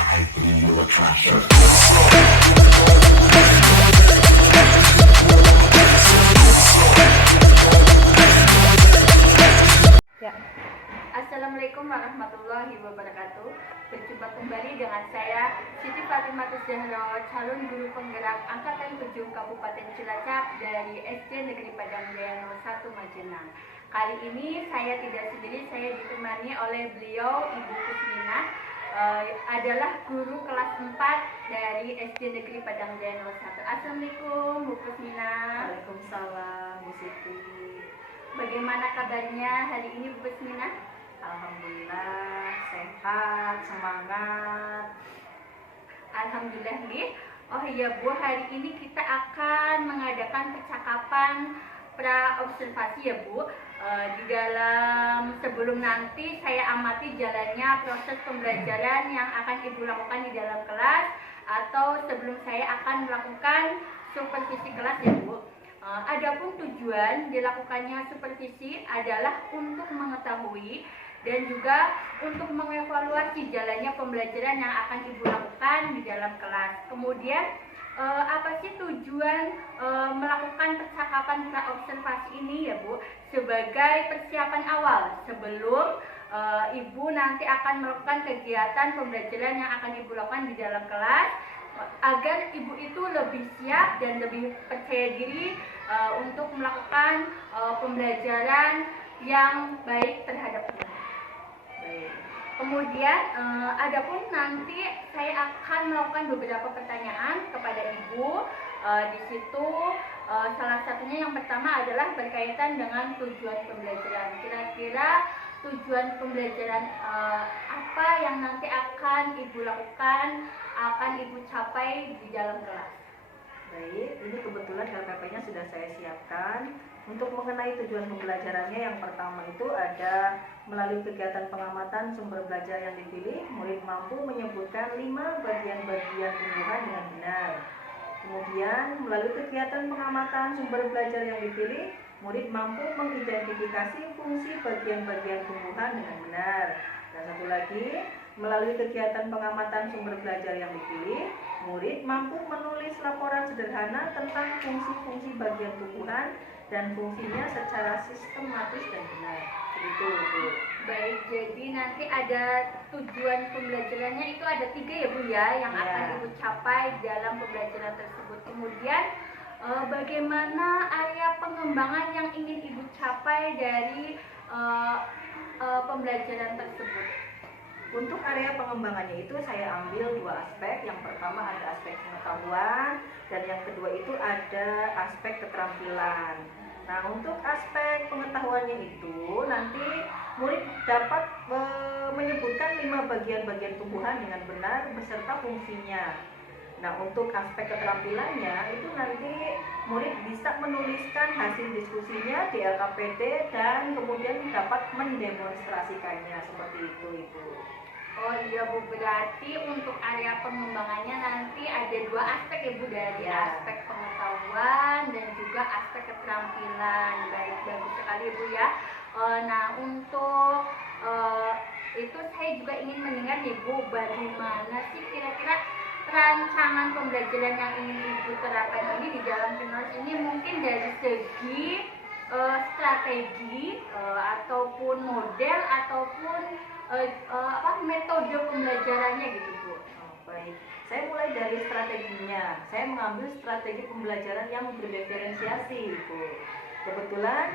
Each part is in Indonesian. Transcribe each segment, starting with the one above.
Ya. Assalamualaikum warahmatullahi wabarakatuh. Berjumpa kembali dengan saya Siti Fatimatus Zahro, calon guru penggerak Angkatan 7 Kabupaten Cilacap dari SD Negeri Padang Jaya 01 Majenang. Kali ini saya tidak sendiri, saya ditemani oleh beliau Ibu Kusmina, adalah guru kelas 4 dari SD Negeri Padang Jaya 01. Assalamualaikum Bu Kusmina. Waalaikumsalam Bu Siti. Bagaimana kabarnya hari ini Bu Kusmina? Alhamdulillah sehat, semangat. Alhamdulillah nih. Oh iya Bu, hari ini kita akan mengadakan percakapan pra-observasi ya Bu. Di dalam sebelum nanti saya amati jalannya proses pembelajaran yang akan Ibu lakukan di dalam kelas, atau sebelum saya akan melakukan supervisi kelas ya Bu. Adapun tujuan dilakukannya supervisi adalah untuk mengetahui dan juga untuk mengevaluasi jalannya pembelajaran yang akan Ibu lakukan di dalam kelas. Kemudian apa sih tujuan melakukan percakapan pra-observasi ini ya Bu? Sebagai persiapan awal sebelum Ibu nanti akan melakukan kegiatan pembelajaran yang akan Ibu lakukan di dalam kelas, agar Ibu itu lebih siap dan lebih percaya diri untuk melakukan pembelajaran yang baik terhadap Ibu. Baik. Kemudian adapun nanti saya akan melakukan beberapa pertanyaan kepada Ibu. Di situ salah satunya yang pertama adalah berkaitan dengan tujuan pembelajaran. Kira-kira tujuan pembelajaran apa yang nanti akan Ibu lakukan, akan Ibu capai di dalam kelas? Baik, ini kebetulan LPP-nya sudah saya siapkan. Untuk mengenai tujuan pembelajarannya, yang pertama itu ada melalui kegiatan pengamatan sumber belajar yang dipilih, murid mampu menyebutkan 5 bagian-bagian tumbuhan dengan benar. Kemudian melalui kegiatan pengamatan sumber belajar yang dipilih, murid mampu mengidentifikasi fungsi bagian-bagian tumbuhan dengan benar. Dan satu lagi, melalui kegiatan pengamatan sumber belajar yang dipilih, murid mampu menulis laporan sederhana tentang fungsi-fungsi bagian tumbuhan dan fungsinya secara sistematis dan benar. Begitu, Bu. Baik, jadi nanti ada tujuan pembelajarannya itu ada 3 ya Bu ya, yang akan Ibu capai dalam pembelajaran tersebut. Kemudian bagaimana area pengembangan yang ingin Ibu capai dari pembelajaran tersebut? Untuk area pengembangannya itu saya ambil 2 aspek. Yang pertama ada aspek pengetahuan, dan yang kedua itu ada aspek keterampilan. Nah, untuk aspek pengetahuannya itu nanti murid dapat menyebutkan 5 bagian-bagian tumbuhan dengan benar beserta fungsinya. Nah, untuk aspek keterampilannya itu nanti murid bisa menuliskan hasil diskusinya di LKPD dan kemudian dapat mendemonstrasikannya seperti itu, Ibu. Oh iya Bu, berarti untuk area pengembangannya nanti ada 2 aspek ya Bu, dari aspek pengetahuan dan juga aspek keterampilan. Baik, bagus sekali Bu ya. Nah, untuk itu saya juga ingin mendengar nih Bu, bagaimana sih kira-kira rancangan pembelajaran yang ingin Ibu terapkan ini di dalam Finals ini, mungkin dari segi strategi ataupun model ataupun metode pembelajarannya gitu Bu. Baik, saya mulai dari strateginya. Saya mengambil strategi pembelajaran yang berdiferensiasi, Bu. Kebetulan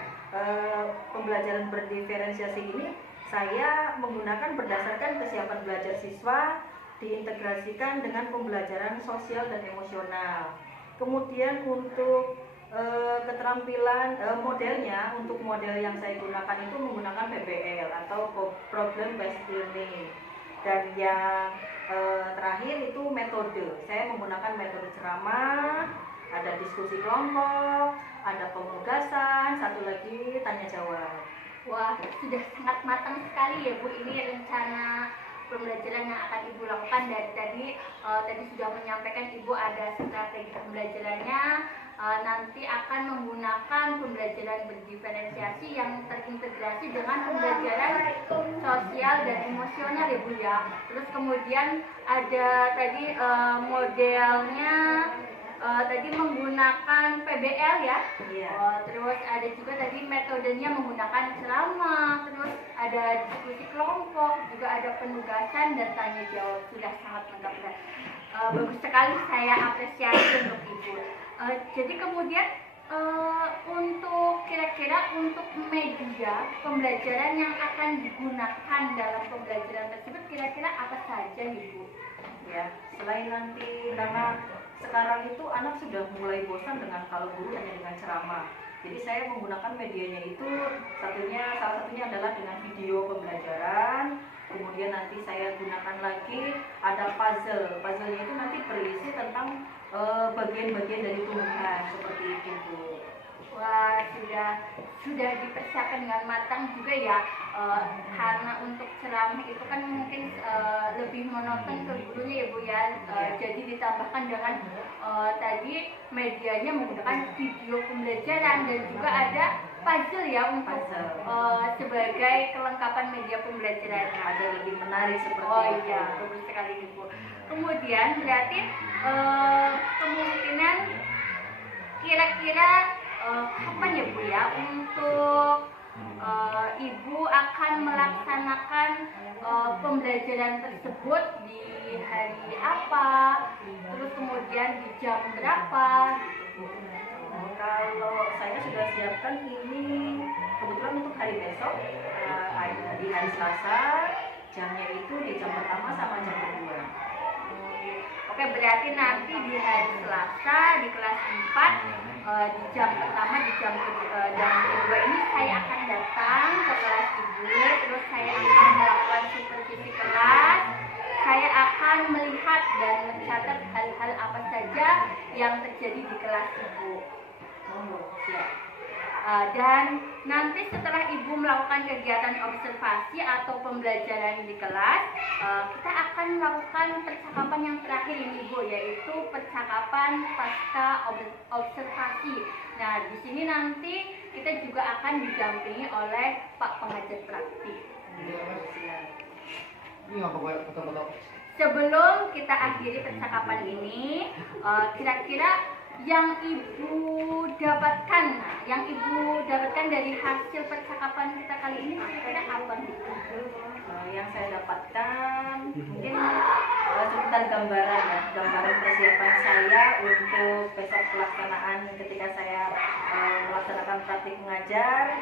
pembelajaran berdiferensiasi ini saya menggunakan berdasarkan kesiapan belajar siswa, diintegrasikan dengan pembelajaran sosial dan emosional. Kemudian untuk keterampilan modelnya, untuk model yang saya gunakan itu menggunakan PBL atau Problem Based Learning. Dan yang terakhir itu metode. Saya menggunakan metode ceramah, ada diskusi kelompok, ada penugasan, satu lagi tanya jawab. Wah, sudah sangat matang sekali ya Bu, ini rencana pembelajaran yang akan Ibu lakukan kan dari tadi sudah menyampaikan Ibu ada strategi pembelajarannya. Nanti akan menggunakan pembelajaran berdiferensiasi yang terintegrasi dengan pembelajaran sosial dan emosional ya Bu ya. Terus kemudian ada tadi modelnya tadi menggunakan PBL ya. Iya. Terus ada juga tadi metodenya menggunakan ceramah, terus ada diskusi kelompok, juga ada penugasan dan tanya jawab. Sudah sangat lengkap. Bagus sekali, saya apresiasi untuk Ibu. Jadi kemudian untuk kira-kira untuk media pembelajaran yang akan digunakan dalam pembelajaran tersebut kira-kira apa saja Ibu? Ya, selain nanti karena sekarang itu anak sudah mulai bosan dengan kalau guru hanya dengan ceramah. Jadi saya menggunakan medianya itu salah satunya adalah dengan video pembelajaran. Kemudian nanti saya gunakan lagi ada puzzle. Puzzle-nya itu nanti berisi tentang bagian-bagian dari tumbuhan seperti itu Bu. Wah, sudah dipersiapkan dengan matang juga ya, karena untuk ceramah itu kan mungkin lebih monoton ke gurunya ya Bu ya. Jadi ditambahkan dengan tadi medianya menggunakan video pembelajaran dan juga ada puzzle ya untuk sebagai kelengkapan media pembelajaran. Ada lebih menarik seperti Oh itu. iya, bagus sekali Ibu. Kemudian berarti kemungkinan kira-kira kapan ya Bu ya untuk Ibu akan melaksanakan pembelajaran tersebut di hari apa, terus kemudian di jam berapa? Kalau saya sudah siapkan ini kebetulan untuk hari besok di hari Selasa, jamnya itu di jam pertama sama jam kedua. Oke, berarti nanti di hari Selasa di kelas 4 di jam pertama di jam kedua ini saya akan datang ke kelas Ibu, terus saya akan melakukan supervisi kelas. Saya akan melihat dan mencatat hal-hal apa saja yang terjadi di kelas Ibu. Dan nanti setelah Ibu melakukan kegiatan observasi atau pembelajaran di kelas, kita akan melakukan percakapan yang terakhir ini Bu, yaitu percakapan pasca observasi. Nah, di sini nanti kita juga akan didampingi oleh Pak Pengajar Praktik. Sebelum kita akhiri percakapan ini, kira-kira yang Ibu dapatkan, dari hasil percakapan kita kali ini kira-kira apa nih? Yang saya dapatkan mungkin sekitar gambaran persiapan saya untuk besok pelaksanaan ketika saya melaksanakan praktik mengajar,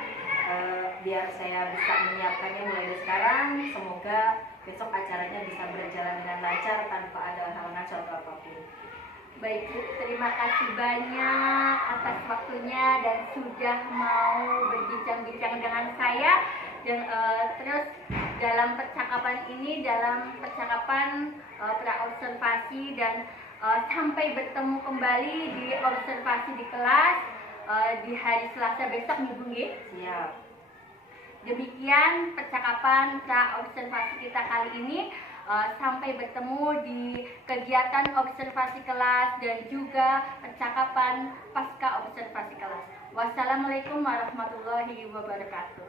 biar saya bisa menyiapkannya mulai dari sekarang. Semoga besok acaranya bisa berjalan dengan lancar tanpa ada halangan atau apapun. Baik Bu, terima kasih banyak atas waktunya dan sudah mau berbincang-bincang dengan saya. Dan terus dalam percakapan ini, dalam percakapan pra-observasi dan sampai bertemu kembali di observasi di kelas di hari Selasa besok nih Bu. Siap. Demikian percakapan pra-observasi kita kali ini. Sampai bertemu di kegiatan observasi kelas dan juga percakapan pasca observasi kelas. Wassalamualaikum warahmatullahi wabarakatuh.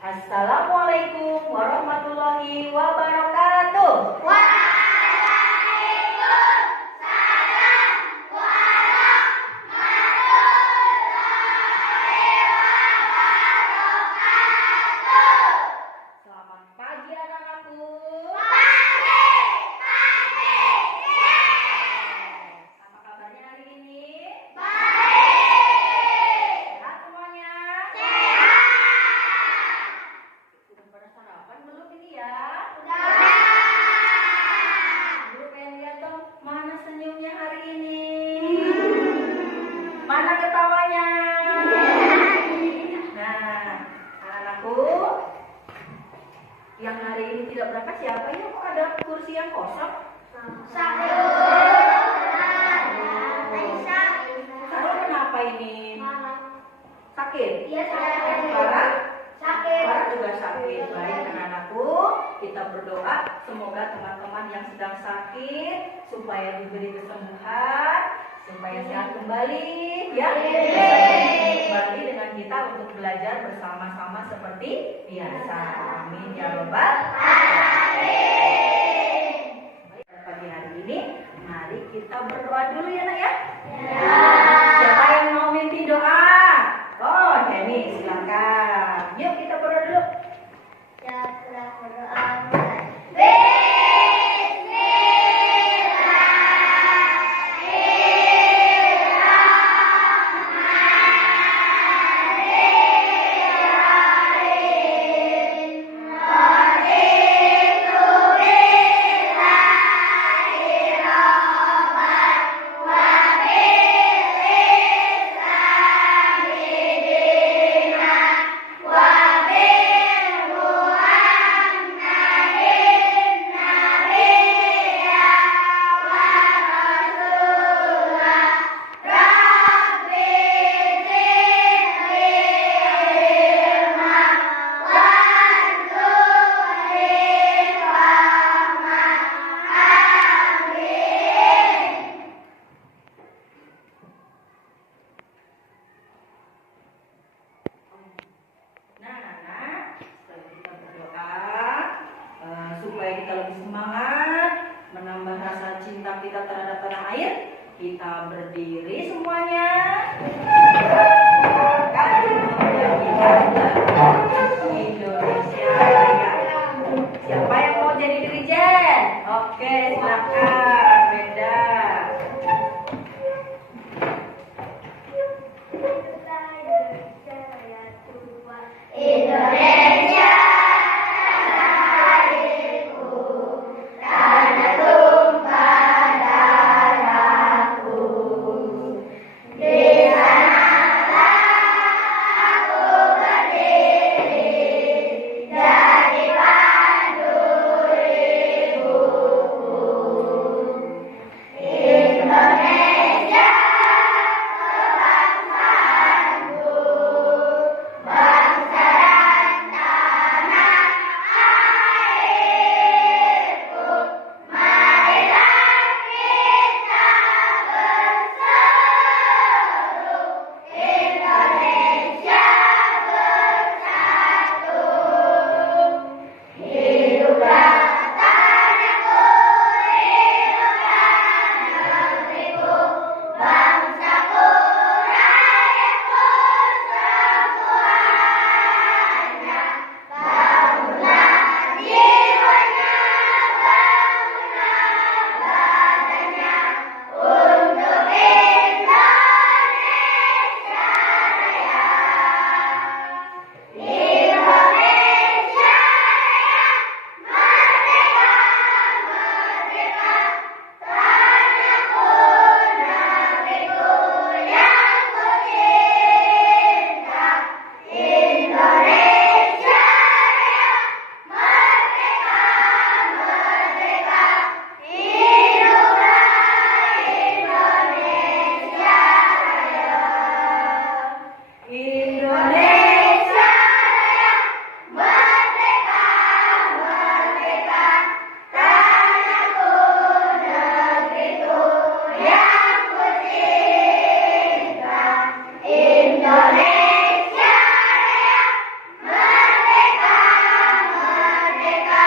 Assalamualaikum warahmatullahi wabarakatuh. Mana ketawanya? Nah, anak-anakku, yang hari ini tidak berangkat siapa ini? Kok ada kursi yang kosong? Saya kenapa ini? Sakit sakit? Iya, sakit. Farah? Sakit. Farah juga sakit. Baik anak-anakku, kita berdoa semoga teman-teman yang sedang sakit supaya diberi kesembuhan, supaya sehat kembali, ya. Kembali dengan kita untuk belajar bersama-sama seperti biasa. Amin ya robbal alamin. Pagi hari ini, mari kita berdoa dulu ya nak ya. Siapa yang mau mimpi doa? Oh, Denny, silakan. Yuk kita berdoa dulu. Ya, sudah berdoa mulai. Nah, anak, setelah kita berdoa supaya kita lebih semangat, menambah rasa cinta kita terhadap tanah air, kita berdiri semuanya. Indonesia Raya. Siapa yang mau jadi dirijen? Oke, silakan, Beda. Indonesia, tanahku, tanah tumpah darahku. Di sanalah aku berdiri, jadi pandu ibuku. Indonesia, kebangsaanku, bangsa dan tanah airku. Marilah kita berseru, Indonesia bersatu. Hiduplah tanahku, hiduplah negeriku, bangsaku, rakyatku semuanya. Bangunlah jiwanya, bangunlah badannya untuk Indonesia Raya. Indonesia Raya, merdeka, merdeka, tanahku, negeriku yang ku cinta. Indonesia Raya, merdeka, merdeka, hiduplah Indonesia Raya. Indonesia Raya, merdeka, merdeka, tanahku, negeriku yang ku cinta. Indonesia Raya, merdeka, merdeka,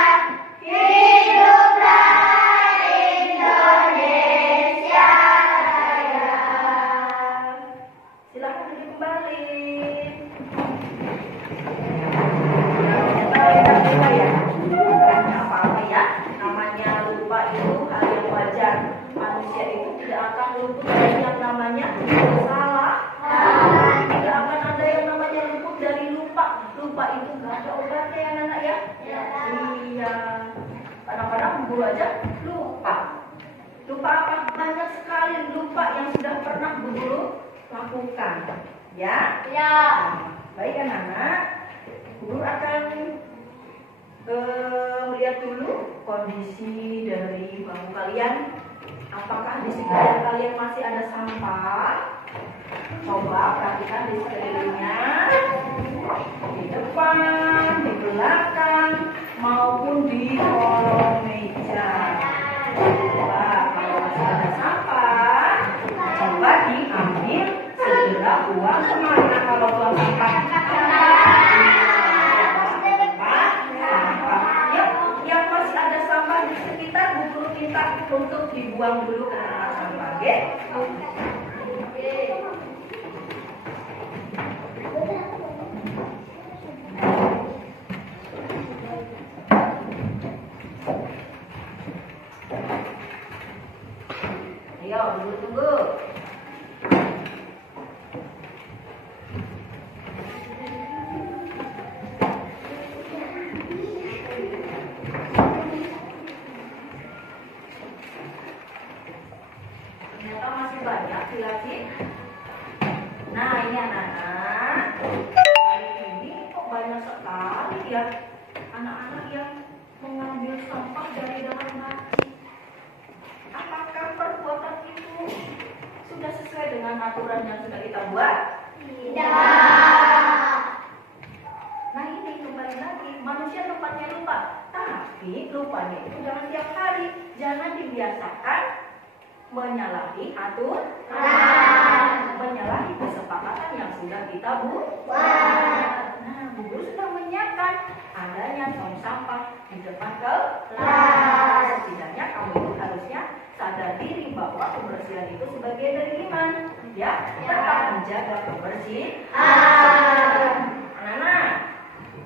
hiduplah Indonesia Raya. Silakan duduk kembali. Apa-apa ya, namanya lupa itu hal yang wajar. Manusia itu tidak akan luput dari yang namanya salah. Tidak akan ada yang namanya luput dari lupa. Lupa itu nggak ada obatnya ya anak ya. Iya. Kadang-kadang guru aja lupa. Lupa apa? Banyak sekali lupa yang sudah pernah guru lakukan. Ya. Ya. Baik anak-anak, guru akan melihat dulu kondisi dari bangku kalian. Apakah di sekitar kalian masih ada sampah? Coba perhatikan di sekelilingnya, di depan, di belakang, maupun di kolong meja. Coba kalau masih ada sampah, coba diambil, segera buang kemana kalau buang sampah? Yuk, yang masih ada sampah di sekitar, Bu Guru minta untuk dibuang dulu ke tempat sampah, ya? Ayo, tunggu. Ternyata masih banyak lagi. Nah, ini anak-anak. Hari ini kok banyak sekali ya anak-anak yang mengambil sampah dari dalam laci. Apakah perbuatan itu sudah sesuai dengan aturan yang sudah kita buat? Tidak. Nah ini kembali lagi, manusia lupanya lupa. Tapi lupanya itu jangan tiap hari. Jangan dibiasakan menyalahi aturan, menyalahi kesepakatan yang sudah kita buat. Nah, Bu Guru sudah menyiapkan adanya tong sampah di depan kelas. Setidaknya kamu itu harusnya sadar diri bahwa kebersihan itu sebagian dari iman, ya, tetap menjaga kebersihan. Anak-anak,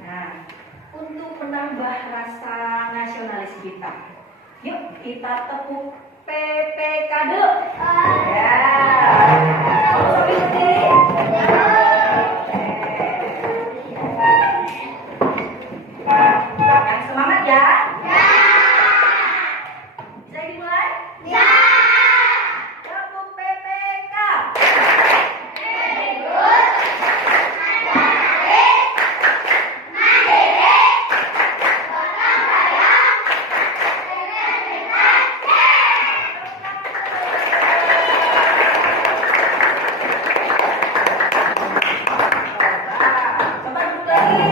nah, untuk menambah rasa nasionalis kita, yuk kita tepuk PPKD. Ya, kamu sambil berdiri. Yang semangat ya. Bisa dimulai? Tepuk PPK. Coba duduk lagi.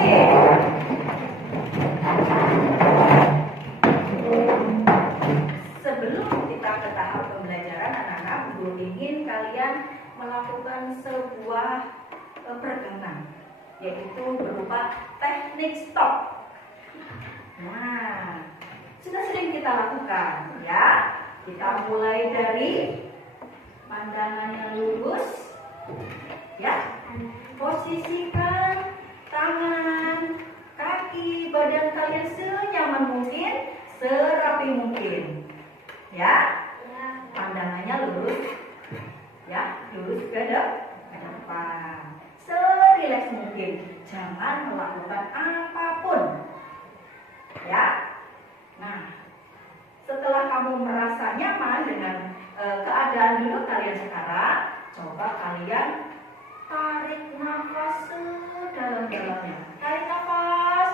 Sebelum kita ke tahap pembelajaran anak-anak, Guru ingin kalian melakukan sebuah peregangan, yaitu berupa teknik stop. Nah, sudah sering kita lakukan, ya. Kita mulai dari pandangan yang lurus, ya. Posisikan tangan, kaki, badan kalian senyaman mungkin, serapi mungkin, ya. Pandangannya lurus, ya, lurus ke depan, serileks mungkin. Jangan melakukan apapun, ya. Nah, setelah kamu merasa nyaman dengan keadaan duduk kalian sekarang, coba kalian tarik nafas sedalam-dalamnya. Tarik nafas.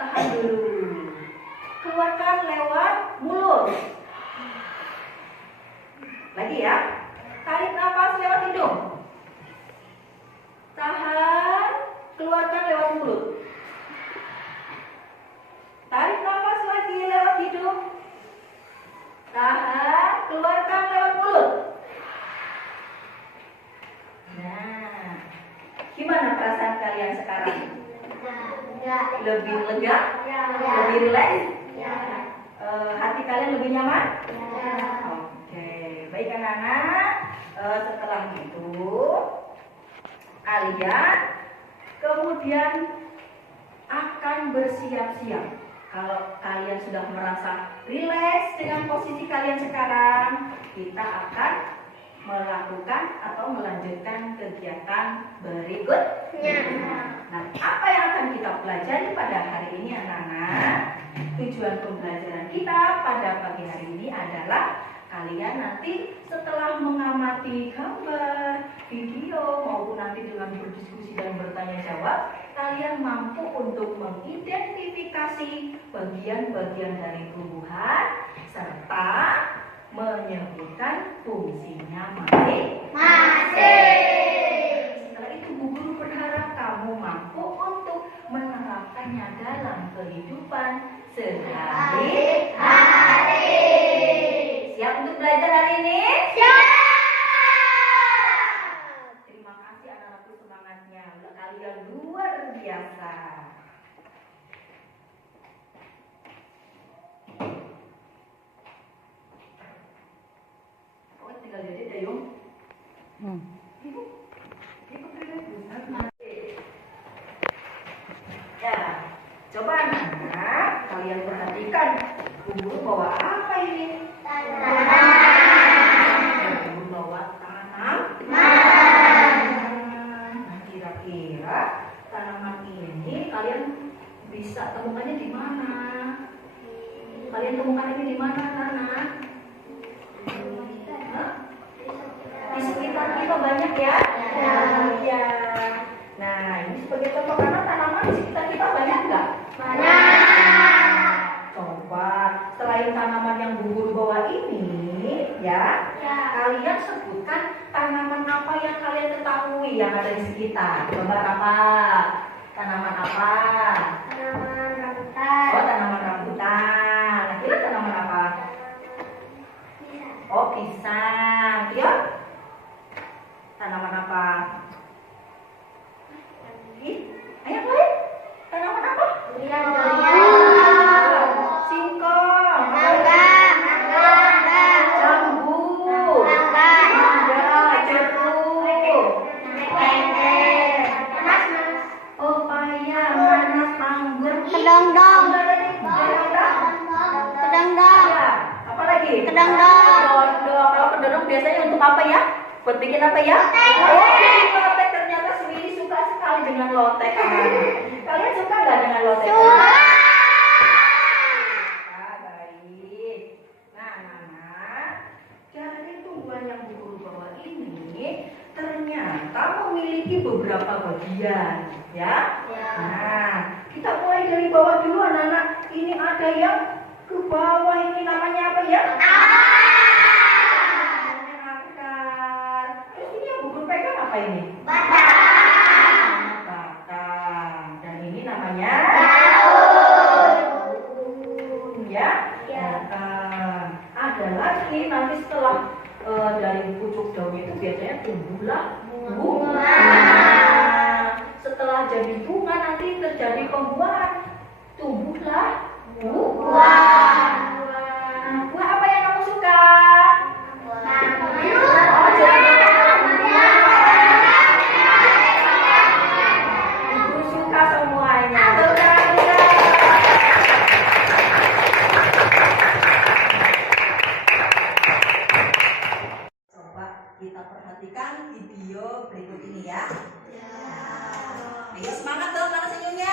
Tahan dulu. Keluarkan lewat mulut. Lagi ya. Tarik nafas lewat hidung. Tahan. Keluarkan lewat mulut. Tarik nafas lagi lewat hidung. Tahan. Keluarkan lewat mulut. Nah, gimana perasaan kalian sekarang? Lebih lega? Lebih rileks? Hati kalian lebih nyaman? Oke, baik anak-anak. Setelah itu, kalian kemudian akan bersiap-siap. Kalau kalian sudah merasa rileks dengan posisi kalian sekarang, kita akan melakukan atau melanjutkan kegiatan berikutnya. Nah, apa yang akan kita pelajari pada hari ini anak-anak? Tujuan pembelajaran kita pada pagi hari ini adalah kalian nanti setelah mengamati gambar, video maupun nanti dengan berdiskusi dan bertanya jawab, kalian mampu untuk mengidentifikasi bagian-bagian dari tumbuhan serta menyebutkan fungsinya Masih. Setelah itu Bu Guru berharap kamu mampu untuk menerapkannya dalam kehidupan sehari-hari. Siap untuk belajar hari ini? Terima kasih anak-anakku, semangatnya. Kalian luar biasa. Oh, tinggal jadi deh, Yung. Ya, coba anak-anak kalian perhatikan. Bu Guru bawa apa ini? Bu Guru bawa tanaman. Nah, kira-kira tanaman ini kalian bisa temukannya di mana? Kalian temukan ini di mana, anak? Di sekitar kita banyak ya? Ya. Nah, ini sebagai contoh, karena tanaman di sekitar kita banyak nggak? Banyak. Coba selain tanaman yang Bu Guru bawa ini, ya, kalian sebutkan tanaman apa yang kalian ketahui yang ada di sekitar. Coba apa? Tanaman apa? Tanaman rambutan. Oh, tanaman rambutan. Kira tanaman apa? Oh, pisang. Ya? Tanaman apa? Ayo lain. Tanaman apa? Durian. Singkong. Mangga. Jambu. Mangga. Jeruk. Mas. Pepaya, nanas, anggur. Kedondong. Kedondong. Ya, apa lagi? Kedondong. Kedondong. Kalau kedondong biasanya untuk apa ya? Buat bikin apa ya? Lotek. Ternyata Swili suka sekali dengan lotek. Kalian suka nggak dengan lotek? Baik. Nah, anak-anak, dari tumbuhan yang Bu Guru bawa ini ternyata memiliki beberapa bagian, ya. Nah, kita mulai dari bawah dulu, anak-anak. Ini ada yang ke bawah, ini namanya apa ya? Pegang apa ini? Batang. Dan ini namanya daun. Ya. Ada lagi nanti setelah dari pucuk daun itu biasanya tumbuhlah bunga. Setelah jadi bunga nanti terjadi pembuahan, tumbuhlah buah. Buah apa yang kamu suka? Kita perhatikan video berikut ini ya. Ayo semangat dong, mana senyumnya?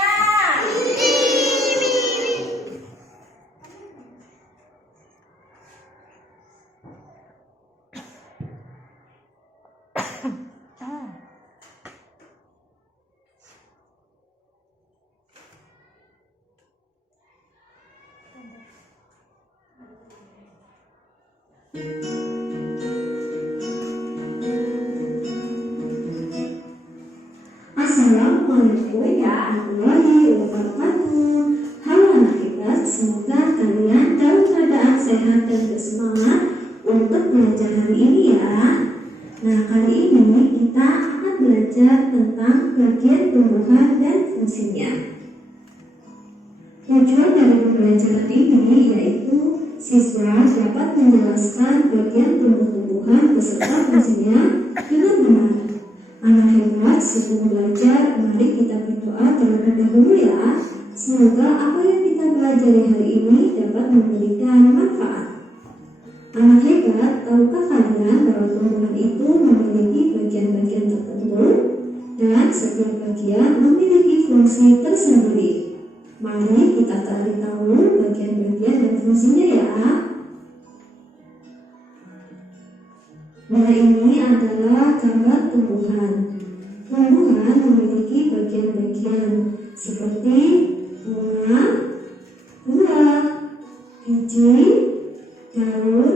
Assalamualaikum warahmatullahi wabarakatuh. Halo anak hebat, semoga kalian dalam keadaan sehat dan bersemangat untuk belajar hari ini ya. Nah, kali ini kita akan belajar tentang bagian tumbuhan dan fungsinya. Tujuan dari pembelajaran ini yaitu siswa dapat menjelaskan bagian tumbuh-tumbuhan beserta fungsinya dengan benar. Anak hebat, sebelum belajar, mari kita berdoa terlebih dahulu ya. Semoga apa yang kita pelajari hari ini dapat memberikan manfaat. Anak hebat, tahukah kalian bahwa tumbuhan itu memiliki bagian-bagian tertentu dan setiap bagian memiliki fungsi tersendiri. Mari kita cari tahu bagian-bagian dan fungsinya ya. Nah, ini adalah gambar tumbuhan. Tumbuhan memiliki bagian-bagian seperti bunga, buah, biji, daun,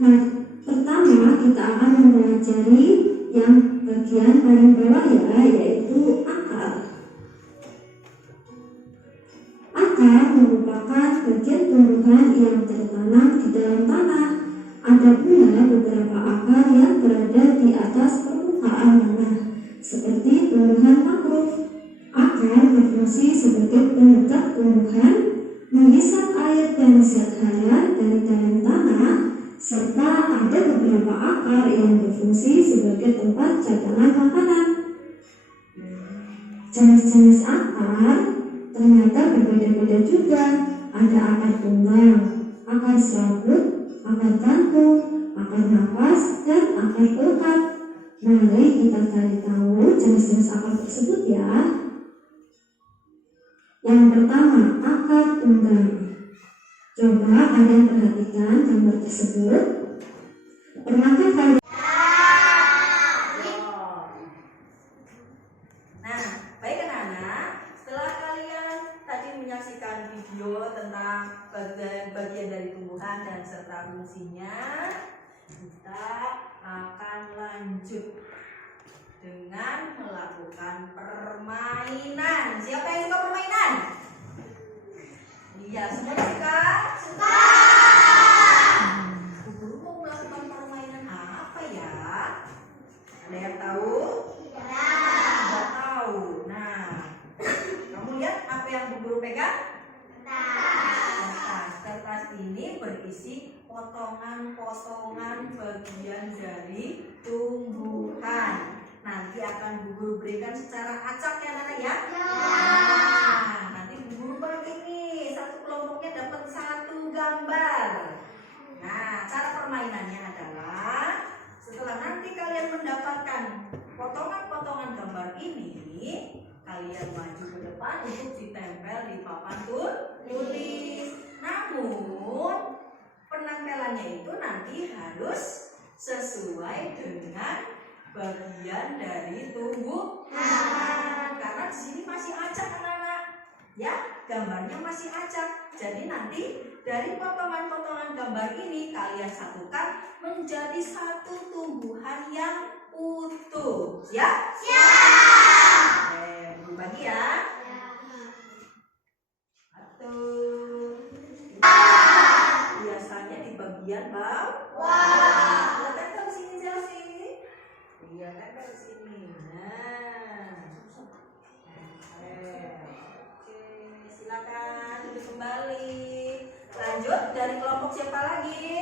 Nah, pertama kita akan mempelajari yang bagian paling bawah ya, yaitu akar. Akar merupakan bagian tumbuhan yang tertanam di dalam tanah. Ada pula beberapa akar yang berada di atas permukaan tanah, seperti tumbuhan mangrove. Akar berfungsi sebagai penegak tumbuhan, menghisap air dan zat hara dari dalam tanah, serta ada beberapa akar yang berfungsi sebagai tempat cadangan makanan. Jenis-jenis akar ternyata berbeda-beda juga. Ada akar tunggang, akar serabut, akar tangkuh, akar napas, dan akar pekat. Mari kita cari tahu jenis-jenis akar tersebut ya. Yang pertama, akar tunggang. Coba kalian perhatikan gambar tersebut. Pernahkah kalian? Nah, baik anak-anak, setelah kalian tadi menyaksikan video tentang bagian dari tumbuhan dan serta fungsinya, kita akan lanjut dengan melakukan permainan. Siapa yang suka permainan? Iya, semua suka? Suka. Guru mau melakukan permainan apa ya? Ada yang tahu? Tidak tahu. Nah, kamu lihat apa yang Bu Guru pegang? Kertas. Kertas ini berisi potongan-potongan bagian dari tumbuhan. Nanti akan Bu Guru berikan secara acak ya anak ya? Nah, nanti Bu Guru bagi nih, satu kelompoknya dapat satu gambar. Nah, cara permainannya adalah setelah nanti kalian mendapatkan potongan-potongan gambar ini, kalian maju ke depan untuk ditempel di papan tulis. Namun, penempelannya itu nanti harus sesuai dengan bagian dari tumbuhan. Karena di sini masih acak anak-anak. Ya, gambarnya masih acak. Jadi nanti dari potongan-potongan gambar ini kalian satukan menjadi satu tumbuhan yang utuh. Siap? Siap. Oke, bagi ya. Satu. Biasanya di bagian bawah. Kita tempel di sini Chelsea. Iya, tempel di sini. Nah. Oke, silakan duduk kembali. Lanjut dari kelompok siapa lagi?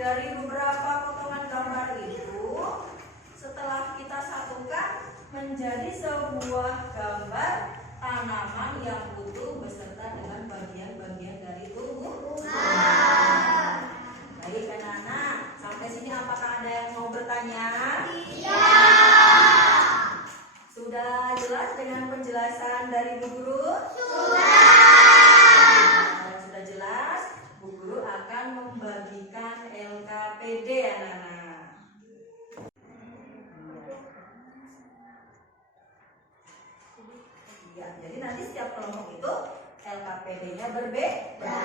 dari beberapa potongan gambar itu, setelah kita satukan menjadi sebuah gambar tanaman yang utuh beserta dengan bagian-bagian dari tubuh. Baik anak-anak, sampai sini apakah ada yang mau bertanya? Iya. Sudah jelas dengan penjelasan dari Bu Guru? Kalau sudah jelas, Bu Guru akan membagikan LKPD anak-anak. Ya, jadi nanti setiap kelompok itu LKPD-nya berbeda.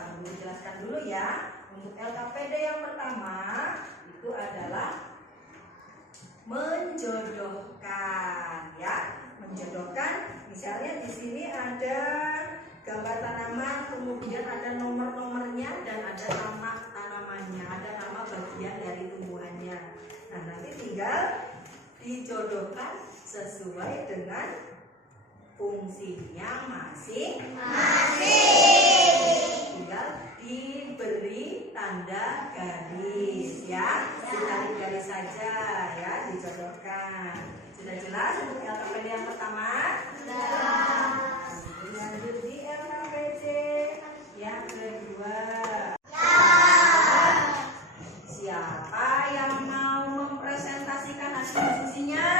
Bu Guru jelaskan dulu ya. Untuk LKPD yang pertama itu adalah menjodohkan, ya, menjodohkan. Misalnya di sini ada gambar tanaman, kemudian ada nomor-nomornya dan ada nama tanamannya, ada nama bagian dari tumbuhannya. Nah, nanti tinggal dijodohkan sesuai dengan fungsinya masing-masing. Tinggal diberi tanda garis, ya, ditarik garis saja, ya, dijodohkan. Sudah jelas untuk LKPD yang pertama? Sudah. Lanjut di LKPD yang kedua. Siapa yang mau mempresentasikan hasil diskusinya?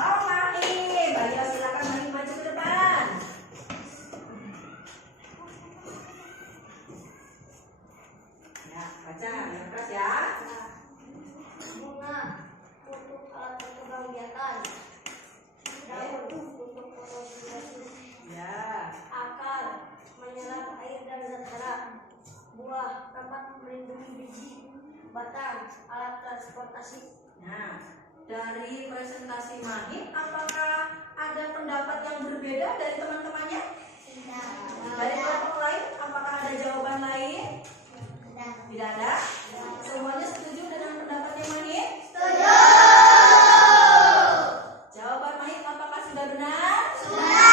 Oh, Mari. Ayo silakan Mari maju ke depan. Ya, baca yang keras ya. Bunga untuk alat kegiatan. Daun untuk fotosintesis. Ya. Akar menyerap air dan zat hara. Buah dapat melindungi biji. Batang alat transportasi. Nah, dari presentasi Mahit, apakah ada pendapat yang berbeda dari teman-temannya? Dari kelompok lain, apakah ada jawaban lain? Tidak ada? Semuanya setuju dengan pendapatnya Mahit? Setuju! Jawaban Mahit apakah sudah benar? Sudah!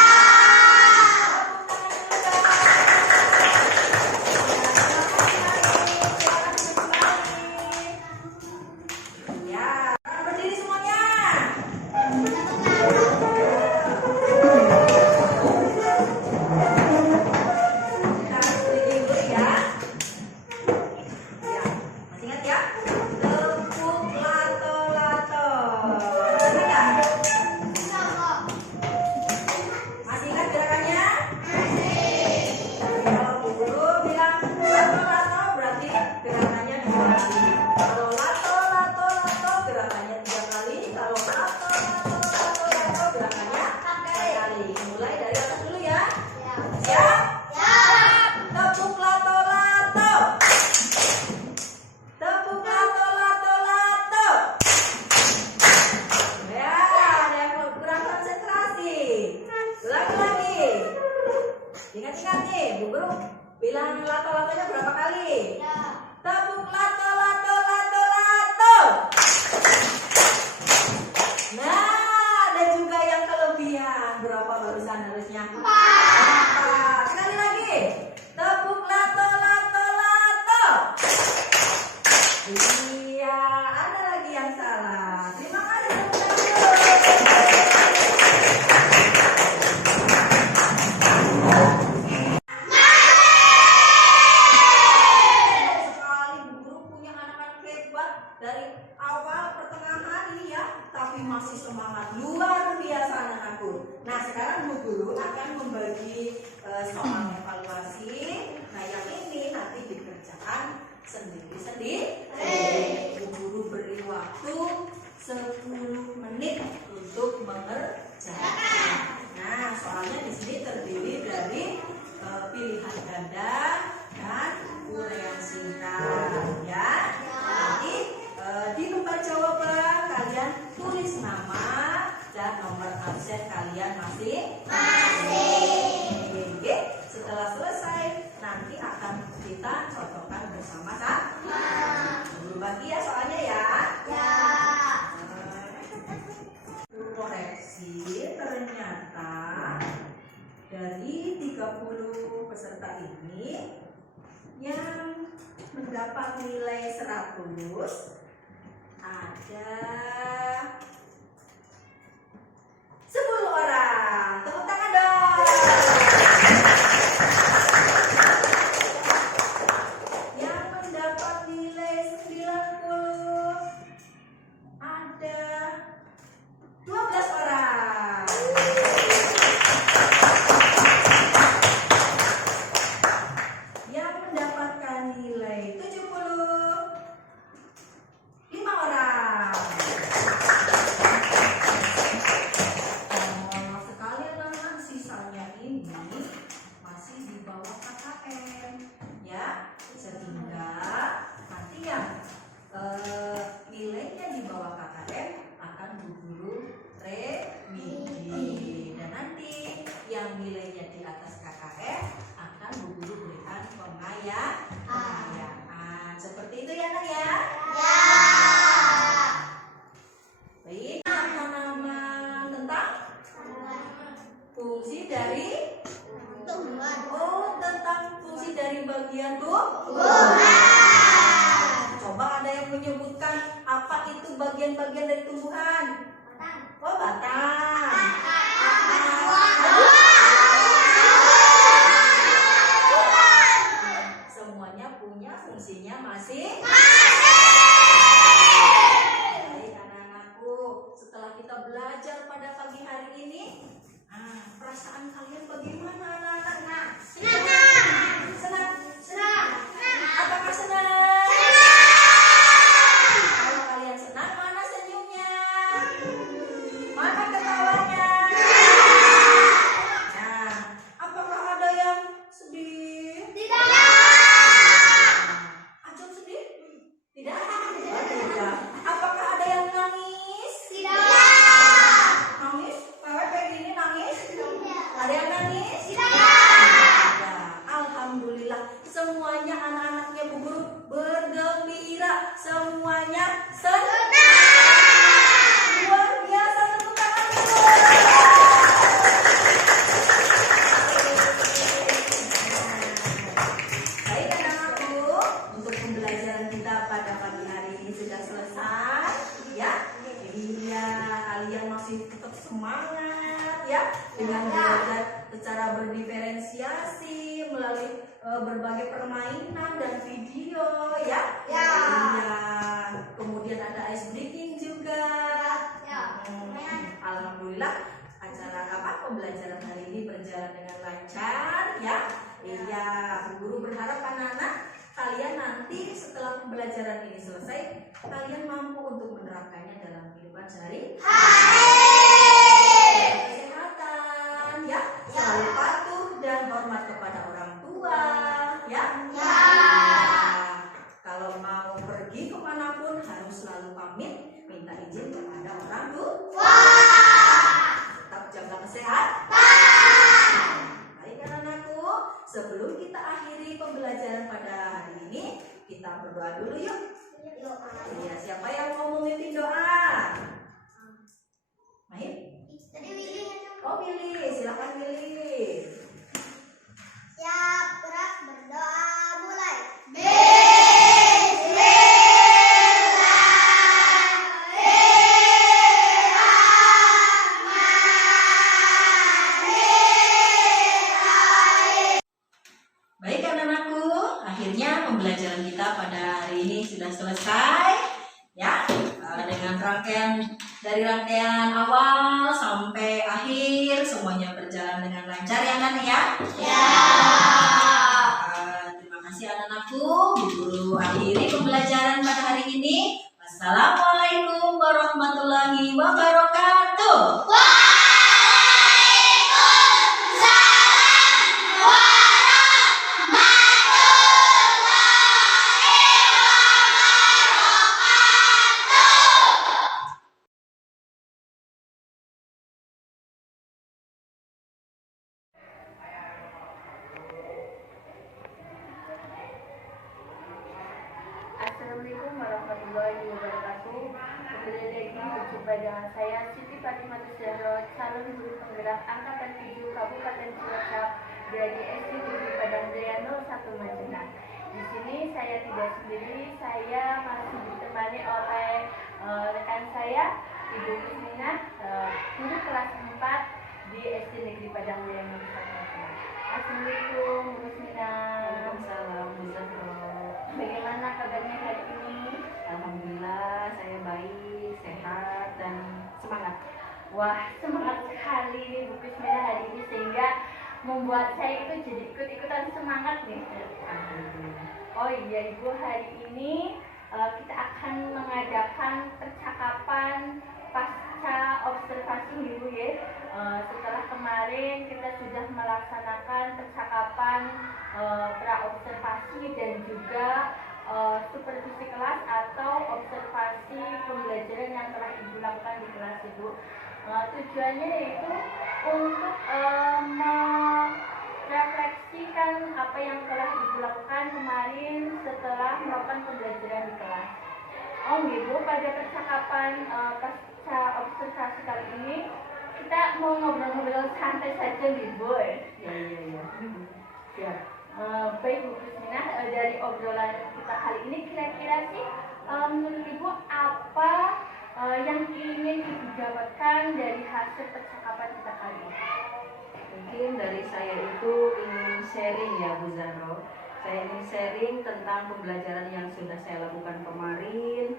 Ingat-ingat nih, Bu Guru bilang lato-latonya berapa kali? Ya. Tepuk lato, lato, lato, lato. Nah, ada juga yang kelebihan. Berapa barusan harusnya? 4. Sekali lagi. Tepuk lato, lato, lato. Iya, ada lagi yang salah. Terima kasih dari awal pertengahan ini ya, tapi masih semangat luar biasa anak-anakku. Nah, sekarang Bu Guru akan membagi soal evaluasi. Nah, yang ini nanti dikerjakan sendiri-sendiri. Bu Guru beri waktu 10 menit untuk mengerjakan. Nah, soalnya di sini terdiri dari pilihan ganda dan uraian singkat, ya. Nanti di tempat jawaban kalian tulis nama dan nomor absen kalian masing-masing. Oke, setelah selesai nanti akan kita cocokkan bersama-sama. Dulu bagi ya soalnya ya. Ya. Koreksi, ternyata dari 30 peserta ini mendapat nilai 100 ada 10 orang. Tepuk tangan dong. Yang mendapat nilai 90 ada 12 orang. Yang mendapatkan nilai 70 5 orang. Sekalian anak sisanya ini masih di bawah KKM ya, sehingga nanti yang nilainya di bawah KKM akan guru remedi, dan nanti yang nilainya di atas KKM akan guru berikan pengayaan. Seperti itu ya anak ya. Baik, halaman tentang fungsi dari tentang fungsi dari bagian tumbuhan. Coba ada yang menyebutkan apa itu bagian-bagian dari tumbuhan? Oh, batang. Semuanya punya fungsinya masing. Baik anak-anakku, setelah kita belajar pada pagi hari ini, perasaan kalian bagaimana anak-anak? Senang? Apakah senang? Kalau kalian senang, mana senyumnya? Mana ketawanya? Nah, apakah ada yang sedih? Ajeng sedih? Tidak? Oh, tidak. Apakah ada yang nangis? Nangis? Kayak gini nangis? Ada yang nangis? Alhamdulillah, semuanya anak-anaknya Bu Guru bergembira, semuanya senang. Luar biasa, tepuk tangan dulu. Baik anak-anakku, untuk pembelajaran kita pada pagi hari ini sudah selesai ya. Iya, kalian masih tetap semangat ya dengan belajar secara berdiferensiasi melalui berbagai permainan dan video ya. Iya. Kemudian ada ice breaking juga. Alhamdulillah acara pembelajaran hari ini berjalan dengan lancar ya. Iya, Bu Guru berharap anak-anak kalian nanti setelah pembelajaran ini selesai, kalian mampu untuk menerapkannya dalam kehidupan sehari-hari. Kesehatan ya, selalu patuh dan hormat kepada orang tua ya. Kalau mau pergi kemanapun harus selalu pamit, minta izin kepada orang tua. Tetap jaga kesehatan. Baik anak-anakku, sebelum kita akhiri pembelajaran pada hari ini, kita berdoa dulu yuk. Iya, siapa yang mau memimpin doa? Main? Oh, Billy, silakan Billy. Siap, gerak, berdoa, mulai. Baik anak-anakku, akhirnya pembelajaran kita pada hari ini sudah selesai ya, dengan dari rangkaian awal sampai akhir semuanya berjalan dengan lancar ya kan ya. Terima kasih anak-anakku. Bu Guru akhiri pembelajaran pada hari ini. Wassalamualaikum warahmatullahi wabarakatuh. Assalamualaikum warahmatullahi wabarakatuh. Kembali lagi berjumpa dengan saya Siti Fatimah Zahra, calon guru penggerak angkatan 7 Kabupaten Cilacap dari SD Negeri Padang Jaya 01 Majenang. Di sini saya tidak buat sendiri, saya masih ditemani oleh rekan saya, Ibu Kusmina, guru kelas 4 di SD Negeri Padang Jaya nomor 1. Assalamualaikum Bu Kusmina. Waalaikumsalam Bu Zahro. Bagaimana kabarnya hari ini? Alhamdulillah saya baik, sehat dan semangat. Wah, semangat sekali Bu Kusmina hari ini, sehingga membuat saya itu jadi ikut-ikutan semangat nih. Alhamdulillah. Oh iya Ibu, hari ini kita akan mengadakan percakapan pasca observasi Ibu ya. Setelah kemarin kita sudah melaksanakan percakapan pra-observasi dan juga supervisi kelas atau observasi pembelajaran yang telah Ibu lakukan di kelas Ibu. Tujuannya yaitu untuk merefleksikan apa yang telah Ibu lakukan kemarin setelah melakukan pembelajaran di kelas. Oh Ibu, pada percakapan pasca observasi kali ini kita mau ngobrol-ngobrol santai saja Ibu. Iya. Siap. Baik Bu Kusmina, dari obrolan kita kali ini kira-kira sih menurut Ibu apa yang ingin Ibu dapatkan dari hasil percakapan kita kali ini? Mungkin dari saya itu ingin sharing ya Bu Zahro. Saya ingin sharing tentang pembelajaran yang sudah saya lakukan kemarin.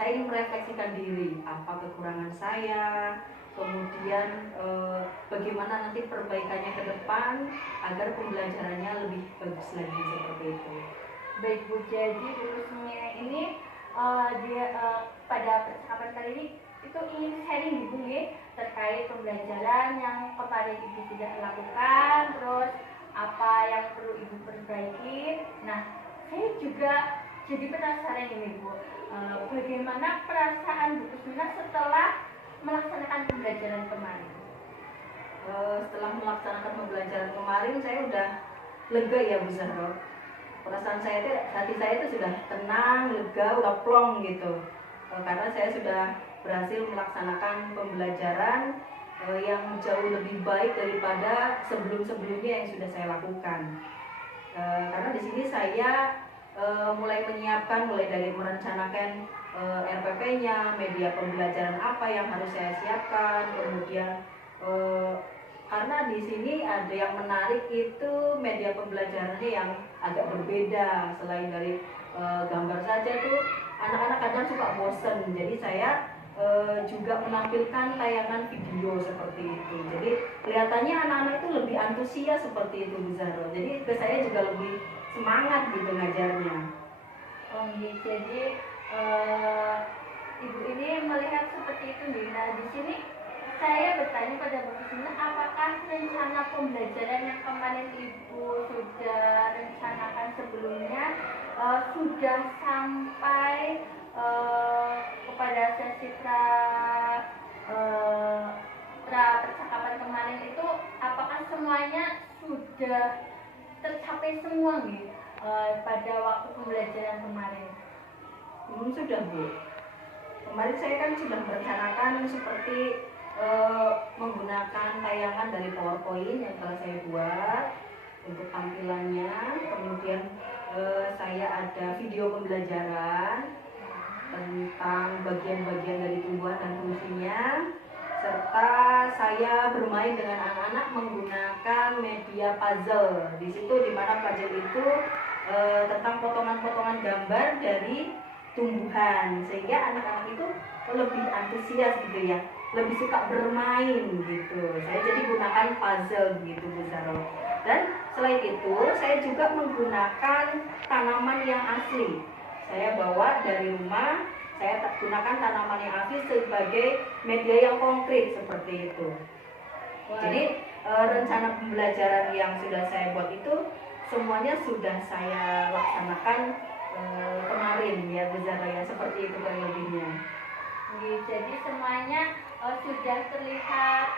Saya ingin merefleksikan diri, apa kekurangan saya, kemudian bagaimana nanti perbaikannya ke depan agar pembelajarannya lebih bagus lagi seperti itu. Baik Bu, jadi Bu Kusmina ini pada percakapan kali ini itu ingin sharing Ibu ya, terkait pembelajaran yang kemarin Ibu sudah lakukan, terus apa yang perlu Ibu perbaiki. Nah, saya juga jadi penasaran ini Bu, bagaimana perasaan Bu Kusmina setelah melaksanakan pembelajaran kemarin? Setelah melaksanakan pembelajaran kemarin saya udah lega ya Bu Zahro. Perasaan saya itu, hati saya itu sudah tenang, lega, udah plong gitu. Karena saya sudah berhasil melaksanakan pembelajaran yang jauh lebih baik daripada sebelum-sebelumnya yang sudah saya lakukan. Karena di sini saya mulai menyiapkan, mulai dari merencanakan RPP-nya, media pembelajaran apa yang harus saya siapkan, kemudian karena di sini ada yang menarik itu media pembelajarannya yang agak berbeda. Selain dari gambar saja tuh anak-anak kadang suka bosen, jadi saya juga menampilkan tayangan video seperti itu. Jadi kelihatannya anak-anak itu lebih antusias seperti itu Bu Zahro. Jadi ke saya juga lebih semangat gitu ngajarnya. Oh gitu. Jadi Ibu ini melihat seperti itu nih. Nah di sini saya bertanya pada Bu Kusmina, apakah rencana pembelajaran yang kemarin Ibu sudah rencanakan sebelumnya sudah sampai kepada sesi percakapan kemarin itu, apakah semuanya sudah tercapai semua nih pada waktu pembelajaran kemarin? Sudah Bu. Kemarin saya kan sudah merencanakan seperti menggunakan tayangan dari PowerPoint yang telah saya buat untuk tampilannya. Kemudian saya ada video pembelajaran tentang bagian-bagian dari tumbuhan dan fungsinya, serta saya bermain dengan anak-anak menggunakan media puzzle. Di situ di mana puzzle itu tentang potongan-potongan gambar dari tumbuhan, sehingga anak-anak itu lebih antusias gitu ya, lebih suka bermain gitu. Saya jadi gunakan puzzle gitu Bu Zahro. Dan selain itu saya juga menggunakan tanaman yang asli. Saya bawa dari rumah, saya gunakan tanaman yang asli sebagai media yang konkret seperti itu. Wah. Jadi rencana pembelajaran yang sudah saya buat itu semuanya sudah saya laksanakan kemarin ya Bu Zahro ya, seperti itu kurang lebihnya. Jadi semuanya sudah terlihat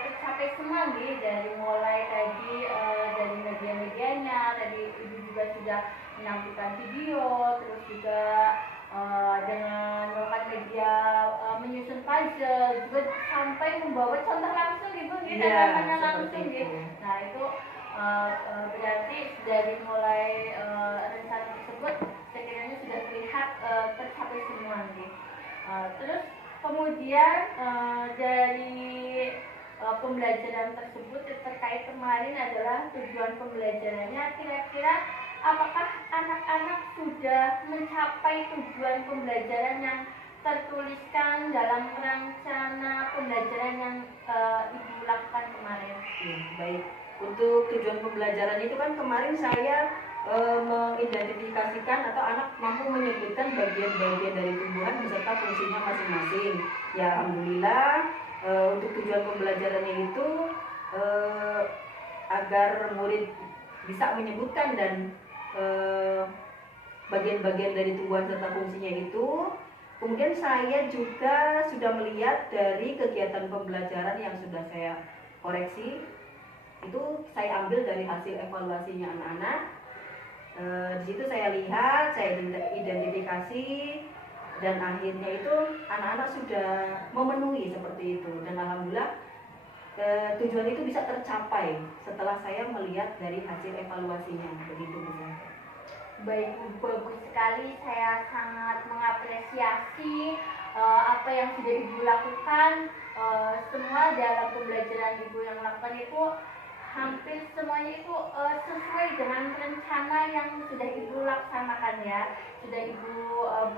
tercapai semua nih, dari mulai tadi dari media-medianya, tadi Ibu juga sudah menampilkan video, terus juga dengan melakukan media menyusun puzzle, juga sampai membawa contoh langsung Ibu nih, tanamannya langsung gitu. Nah itu berarti dari mulai rencana Terus kemudian dari pembelajaran tersebut terkait kemarin adalah tujuan pembelajarannya, kira-kira apakah anak-anak sudah mencapai tujuan pembelajaran yang tertuliskan dalam rencana pembelajaran yang Ibu lakukan kemarin? Ya, baik. Untuk tujuan pembelajaran itu kan kemarin saya mengidentifikasikan atau anak mampu menyebutkan bagian-bagian dari tumbuhan beserta fungsinya masing-masing. Ya, alhamdulillah untuk tujuan pembelajarannya itu agar murid bisa menyebutkan dan bagian-bagian dari tumbuhan serta fungsinya itu. Kemudian saya juga sudah melihat dari kegiatan pembelajaran yang sudah saya koreksi, itu saya ambil dari hasil evaluasinya anak-anak. Di situ saya lihat, saya identifikasi, dan akhirnya itu anak-anak sudah memenuhi seperti itu. Dan alhamdulillah tujuan itu bisa tercapai setelah saya melihat dari hasil evaluasinya. Begitu Bu. Baik, bagus sekali. Saya sangat mengapresiasi apa yang sudah Ibu lakukan. Semua dalam pembelajaran Ibu yang lakukan itu hampir semuanya itu sesuai dengan rencana yang sudah Ibu laksanakan ya, sudah Ibu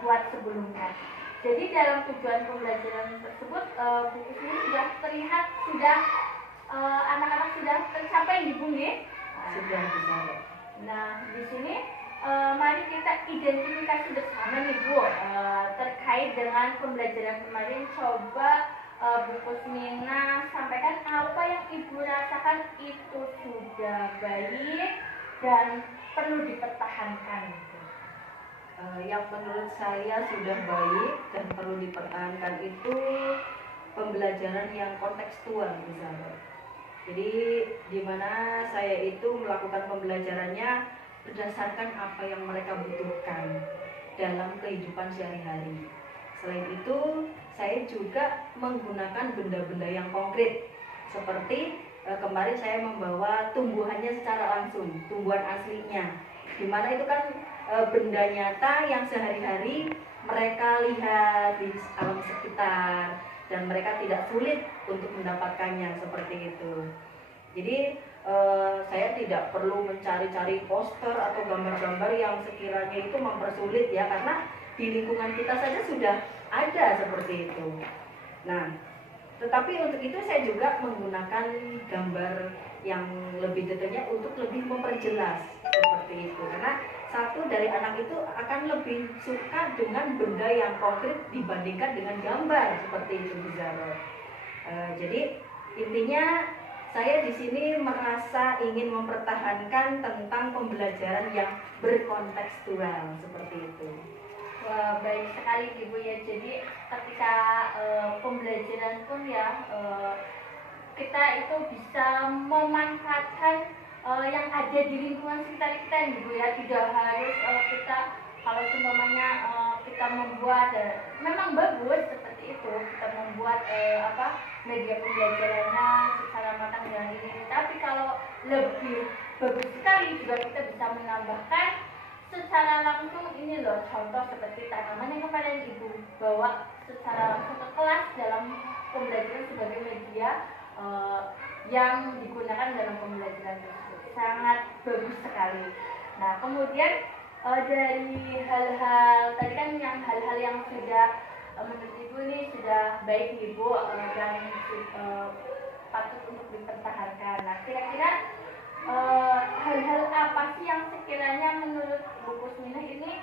buat sebelumnya. Jadi dalam tujuan pembelajaran tersebut buku ini sudah terlihat, sudah anak-anak sudah tercapai di Bu nggih? Sudah bisa. Nah, di sini mari kita identifikasi bersama nih Bu terkait dengan pembelajaran kemarin. Coba Bu Kusmina sampaikan apa yang Ibu rasakan itu sudah baik dan perlu dipertahankan. Yang menurut saya sudah baik dan perlu dipertahankan itu pembelajaran yang kontekstual misalnya. Jadi di mana saya itu melakukan pembelajarannya berdasarkan apa yang mereka butuhkan dalam kehidupan sehari-hari. Selain itu, saya juga menggunakan benda-benda yang konkret. Seperti kemarin saya membawa tumbuhannya secara langsung, tumbuhan aslinya. Dimana itu kan benda nyata yang sehari-hari mereka lihat di alam sekitar dan mereka tidak sulit untuk mendapatkannya seperti itu. Jadi saya tidak perlu mencari-cari poster atau gambar-gambar yang sekiranya itu mempersulit ya, karena di lingkungan kita saja sudah ada seperti itu. Nah, tetapi untuk itu saya juga menggunakan gambar yang lebih detailnya untuk lebih memperjelas seperti itu. Karena satu dari anak itu akan lebih suka dengan benda yang konkret dibandingkan dengan gambar seperti itu Bu Zaro. Jadi intinya saya di sini merasa ingin mempertahankan tentang pembelajaran yang berkontekstual seperti itu. Wah, baik sekali Ibu ya. Jadi ketika pembelajaran pun ya kita itu bisa memanfaatkan yang ada di lingkungan sekitar kita Ibu ya. Tidak harus kita kalau semuanya kita membuat memang bagus seperti itu, kita membuat media pembelajarannya secara matang dengan ini. Tapi kalau lebih bagus sekali juga kita bisa menambahkan secara langsung ini loh, contoh seperti tanaman yang kemarin Ibu bawa secara langsung ke kelas dalam pembelajaran sebagai media yang digunakan dalam pembelajaran tersebut. Sangat bagus sekali. Nah, kemudian dari hal-hal tadi kan yang hal-hal yang sudah menurut Ibu ini sudah baik Ibu dan patut untuk dipertahankan. Nah, kira-kira hal-hal apa sih yang sekiranya menurut Bu Kusmina ini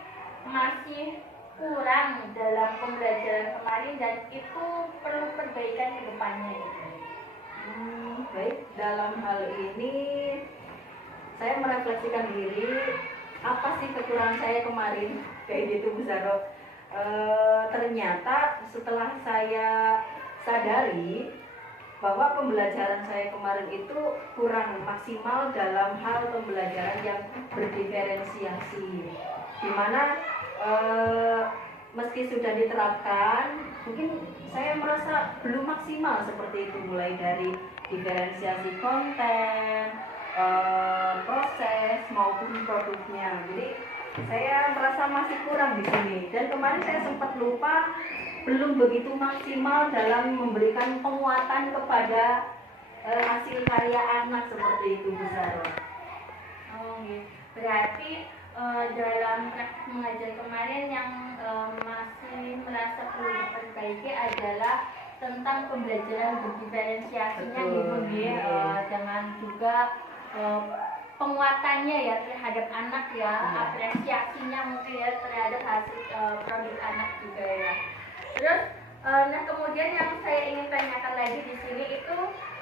masih kurang dalam pembelajaran kemarin dan itu perlu perbaikan ke depannya gitu? Baik, dalam hal ini saya merefleksikan diri, apa sih kekurangan saya kemarin kayak gitu Bu Zaro. Ternyata setelah saya sadari bahwa pembelajaran saya kemarin itu kurang maksimal dalam hal pembelajaran yang berdiferensiasi, dimana meski sudah diterapkan, mungkin saya merasa belum maksimal seperti itu, mulai dari diferensiasi konten, proses maupun produknya. Jadi saya merasa masih kurang di sini. Dan kemarin saya sempat lupa belum begitu maksimal dalam memberikan penguatan kepada hasil karya anak seperti itu, Bu Zaro. Oh, gitu. Berarti dalam praktik mengajar kemarin yang masih merasa perlu diperbaiki adalah tentang pembelajaran berdiferensiasinya gitu ya, dengan juga penguatannya ya terhadap anak ya, apresiasinya mungkin ya terhadap hasil produk anak juga ya. Terus nah kemudian yang saya ingin tanyakan lagi di sini itu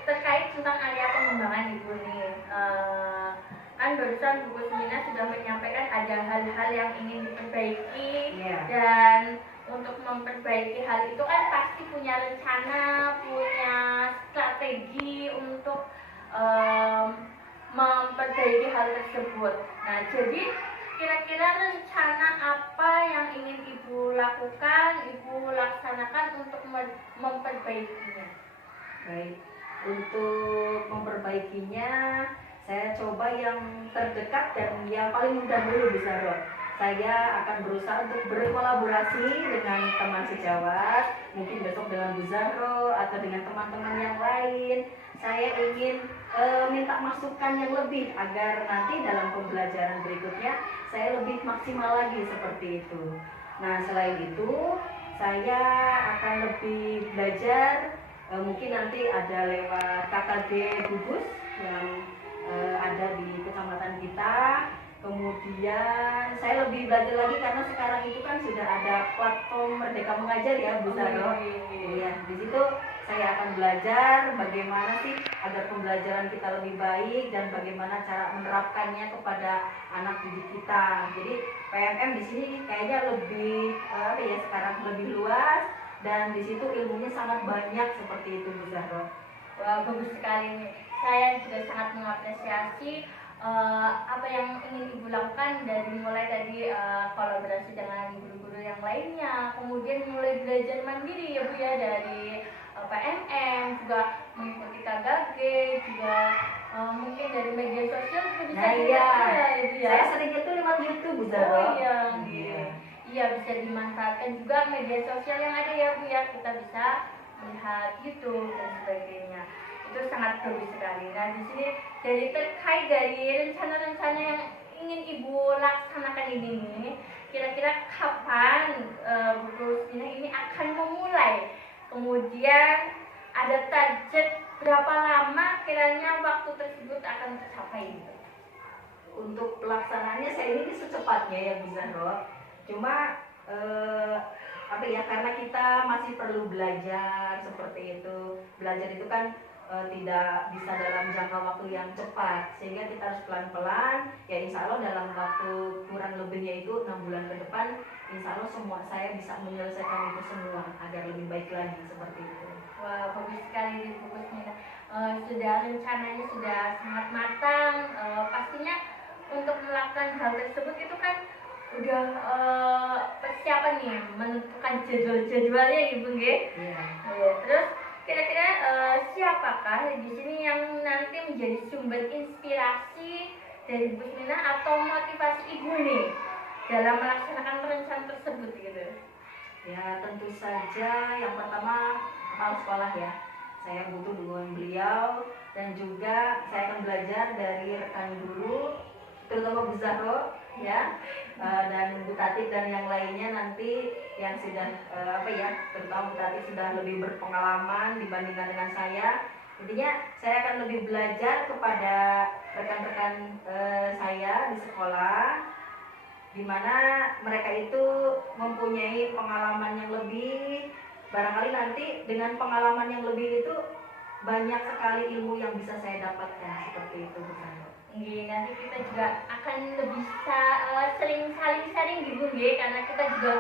terkait tentang area pengembangan Ibu nih. Kan barusan Bu Kusmina sudah menyampaikan ada hal-hal yang ingin diperbaiki, dan untuk memperbaiki hal itu kan pasti punya rencana, punya strategi untuk memperbaiki hal tersebut. Nah, jadi kira-kira rencana apa yang ingin Ibu lakukan, Ibu laksanakan untuk memperbaikinya? Baik, untuk memperbaikinya saya coba yang terdekat dan yang paling mudah dulu, Bu Zaro. Saya akan berusaha untuk berkolaborasi dengan teman sejawat, mungkin besok dengan Bu Zaro atau dengan teman-teman yang lain. Saya ingin minta masukan yang lebih agar nanti dalam pembelajaran berikutnya saya lebih maksimal lagi seperti itu. Nah, selain itu saya akan lebih belajar, mungkin nanti ada lewat KKD Gugus yang ada di kecamatan kita. Kemudian saya lebih belajar lagi karena sekarang itu kan sudah ada platform Merdeka Mengajar ya, Bu Zaro. Ya, di situ saya akan belajar bagaimana sih agar pembelajaran kita lebih baik dan bagaimana cara menerapkannya kepada anak didik kita. Jadi PMM di sini kayaknya lebih sekarang lebih luas, dan di situ ilmunya sangat banyak seperti itu, Bu Zaro. Wah, bagus sekali nih. Saya juga sangat mengapresiasi apa yang ingin Ibu lakukan, dari mulai tadi kolaborasi dengan guru-guru yang lainnya, kemudian mulai belajar mandiri ya Bu ya, dari PMM, juga mengikuti KGG, juga mungkin dari media sosial juga bisa ya, Ibu ya. Saya sering itu lewat YouTube, Bu Zaro. Oh iya, iya bisa dimanfaatkan juga media sosial yang ada ya Bu ya, kita bisa melihat YouTube dan sebagainya. Itu sangat bagus sekali. Nah, di sini jadi terkait dari rencana-rencana yang ingin Ibu laksanakan ini nih, kira-kira kapan Bu Kusmina ini akan memulai? Kemudian ada target berapa lama kiranya waktu tersebut akan tercapai gitu? Untuk pelaksanaannya saya ini secepatnya ya, Bu Zaro. Cuma karena kita masih perlu belajar seperti itu. Belajar itu kan tidak bisa dalam jangka waktu yang cepat, sehingga kita harus pelan-pelan. Ya insya Allah dalam waktu kurang lebihnya itu 6 bulan ke depan, insya Allah semua saya bisa menyelesaikan itu semua agar lebih baik lagi seperti itu. Wah, bagus sekali Bu Kusmina. Sudah rencananya sudah sangat matang. Pastinya untuk melakukan hal tersebut itu kan udah persiapan nih, menentukan jadwal-jadwalnya Ibu nggih. Terus kira-kira siapakah di sini yang nanti menjadi sumber inspirasi dari Bu Kusmina atau motivasi Ibu nih dalam melaksanakan rencana tersebut gitu? Ya tentu saja yang pertama kepala sekolah ya. Saya butuh dukungan beliau, dan juga saya akan belajar dari rekan guru, terutama Bu Zahro ya, dan Bu Tati dan yang lainnya nanti yang sudah terutama Bu Tati sudah lebih berpengalaman dibandingkan dengan saya. Intinya saya akan lebih belajar kepada rekan-rekan saya di sekolah, di mana mereka itu mempunyai pengalaman yang lebih. Barangkali nanti dengan pengalaman yang lebih itu banyak sekali ilmu yang bisa saya dapatkan seperti itu, Bu Zahro. Nanti kita juga akan lebih sering saling sharing gitu karena kita juga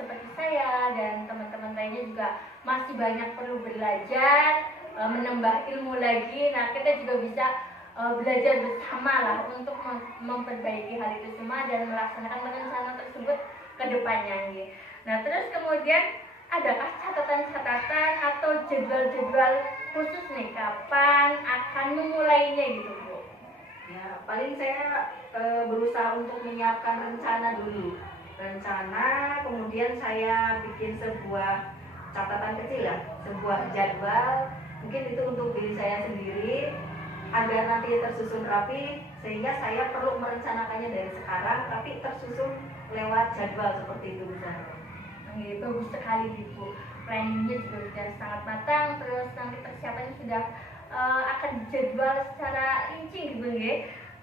seperti saya dan teman-teman lainnya juga masih banyak perlu belajar, menambah ilmu lagi. Nah, kita juga bisa belajar bersama lah untuk memperbaiki hal itu semua dan melaksanakan rencana tersebut ke depannya. Nah, terus kemudian adakah catatan-catatan atau jadwal-jadwal khusus nih kapan akan memulainya gitu Bu? Ya, paling saya berusaha untuk menyiapkan rencana dulu. rencana, kemudian saya bikin sebuah catatan kecil ya, sebuah jadwal, mungkin itu untuk diri saya sendiri agar nanti tersusun rapi, sehingga saya perlu merencanakannya dari sekarang tapi tersusun lewat jadwal seperti itu bisa. Bagus sekali Ibu, planningnya juga sudah sangat matang, terus nanti persiapannya sudah akan dijadwal secara rinci gitu ya.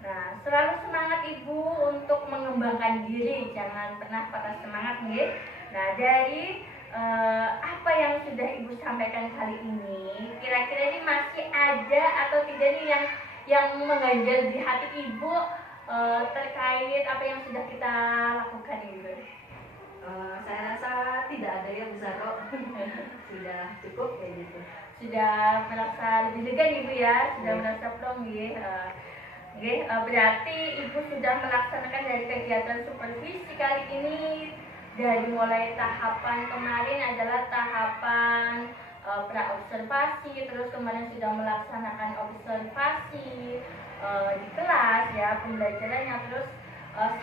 Nah, selalu semangat Ibu untuk mengembangkan diri, jangan pernah patah semangat ya. Nah, dari apa yang sudah Ibu sampaikan kali ini, kira-kira ini masih ada atau tidak nih yang mengganjal di hati Ibu terkait apa yang sudah kita lakukan Ibu? Saya rasa tidak ada ya Bu Saro. Sudah cukup kayak gitu. Sudah merasa lebih lega Ibu ya, sudah merasa plong ya. Berarti Ibu sudah melaksanakan dari kegiatan supervisi kali ini. Dari mulai tahapan kemarin adalah tahapan pra-observasi, terus kemarin sudah melaksanakan observasi di kelas ya, pembelajarannya, terus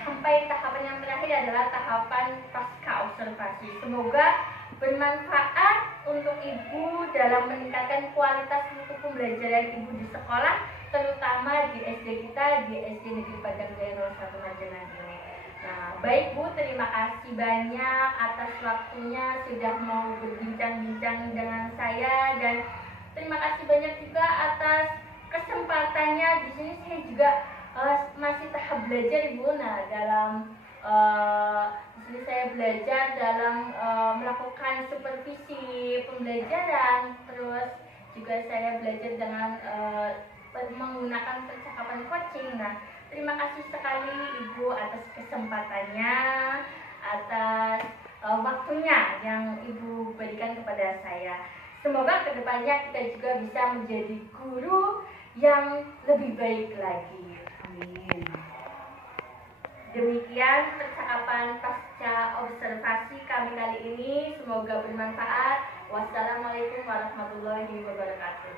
sampai tahapan yang terakhir adalah tahapan pasca observasi. Semoga bermanfaat untuk Ibu dalam meningkatkan kualitas mutu pembelajaran Ibu di sekolah, terutama di SD kita, di SD Negeri Padang Jaya 01 Majengan ini. Nah, baik Bu, terima kasih banyak atas waktunya sudah mau berbincang-bincang dengan saya, dan terima kasih banyak juga atas kesempatannya. Di sini saya juga masih tahap belajar Ibu. Nah, dalam di sini saya belajar dalam melakukan supervisi pembelajaran, terus juga saya belajar dengan menggunakan percakapan coaching. Nah, terima kasih sekali Ibu atas kesempatannya, atas waktunya yang Ibu berikan kepada saya. Semoga kedepannya kita juga bisa menjadi guru yang lebih baik lagi. Amin. Demikian percakapan pasca observasi kami kali ini. Semoga bermanfaat. Wassalamualaikum warahmatullahi wabarakatuh.